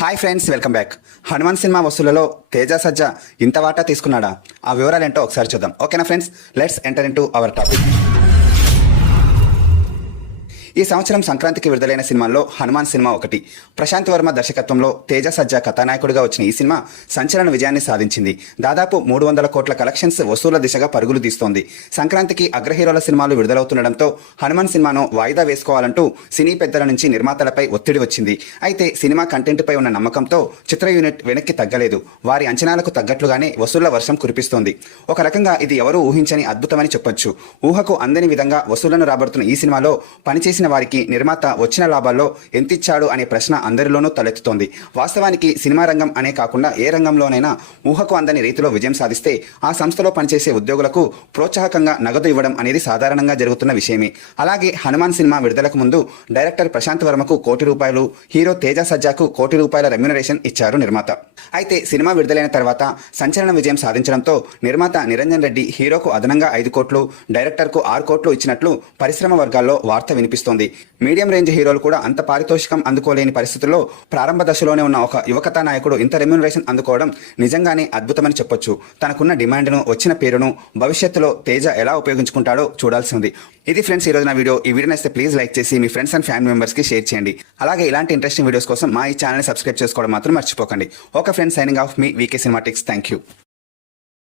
Hi friends, welcome back. Hanuman cinema వసూళ్లలో తేజ సజ్జా ఇంత వాటా తీసుకున్నాడా? ఆ వివరాలు ఏంటో ఒకసారి చూద్దాం. ఓకేనా friends, let's enter into our topic. ఈ సంవత్సరం సంక్రాంతికి విడుదలైన సినిమాల్లో హనుమాన్ సినిమా ఒకటి. ప్రశాంత్ వర్మ దర్శకత్వంలో తేజ సజ్జా కథానాయకుడిగా వచ్చిన ఈ సినిమా సంచలన విజయాన్ని సాధించింది. దాదాపు 300 కోట్ల కలెక్షన్స్ వసూళ్ల దిశగా పరుగులు తీస్తోంది. సంక్రాంతికి అగ్రహీరోల సినిమాలు విడుదలవుతుండటంతో హనుమాన్ సినిమాను వాయిదా వేసుకోవాలంటూ సినీ పెద్దల నుంచి నిర్మాతలపై ఒత్తిడి వచ్చింది. అయితే సినిమా కంటెంట్పై ఉన్న నమ్మకంతో చిత్ర యూనిట్ వెనక్కి తగ్గలేదు. వారి అంచనాలకు తగ్గట్లుగానే వసూళ్ల వర్షం కురిపిస్తోంది. ఒక రకంగా ఇది ఎవరూ ఊహించని అద్భుతమని చెప్పొచ్చు. ఊహకు అందని విధంగా వసూళ్లను రాబడుతున్న ఈ సినిమాలో పనిచేసిన వారికి నిర్మాత వచ్చిన లాభాల్లో ఎంతిచ్చాడు అనే ప్రశ్న అందరిలోనూ తలెత్తుతోంది. వాస్తవానికి సినిమా రంగం అనే కాకుండా ఏ రంగంలోనైనా ఊహకు అందని రీతిలో విజయం సాధిస్తే ఆ సంస్థలో పనిచేసే ఉద్యోగులకు ప్రోత్సాహకంగా నగదు ఇవ్వడం అనేది సాధారణంగా జరుగుతున్న విషయమే. అలాగే హనుమాన్ సినిమా విడుదలకు ముందు డైరెక్టర్ ప్రశాంత్ వర్మకు ₹1,00,00,000, హీరో తేజ సజ్జాకు ₹1,00,00,000 రెమ్యునరేషన్ ఇచ్చారు నిర్మాత. అయితే సినిమా విడుదలైన తర్వాత సంచలన విజయం సాధించడంతో నిర్మాత నిరంజన్ రెడ్డి హీరోకు అదనంగా 5 కోట్లు, డైరెక్టర్కు 6 కోట్లు ఇచ్చినట్లు పరిశ్రమ వర్గాల్లో వార్త వినిపిస్తోంది. మీడియం రేంజ్ హీరోలు కూడా అంత పారితోషికం అందుకోలేని పరిస్థితుల్లో ప్రారంభ దశలోనే ఉన్న ఒక యువ కథానాయకుడు ఇంత రెమ్యునరేషన్ అందుకోవడం నిజంగానే అద్భుతమని చెప్పొచ్చు. తనకున్న డిమాండ్ను, వచ్చిన పేరును భవిష్యత్తులో తేజ ఎలా ఉపయోగించుకుంటాడో చూడాల్సి ఉంది. ఇది ఫ్రెండ్స్ ఈరోజు నా వీడియో. ఈ వీడియో నచ్చితే ప్లీజ్ లైక్ చేసి మీ ఫ్రెండ్స్ అండ్ ఫ్యామిలీ మెంబర్స్కి షేర్ చేయండి. అలాగే ఇలాంటి ఇంట్రెస్టింగ్ వీడియోస్ కోసం మా ఈ ఛానల్ని సబ్స్క్రైబ్ చేసుకోవడం మాత్రం మర్చిపోకండి. ఓకే ఫ్రెండ్స్, సైనింగ్ ఆఫ్ మీ వీకే సినిమాటిక్స్. Thank you.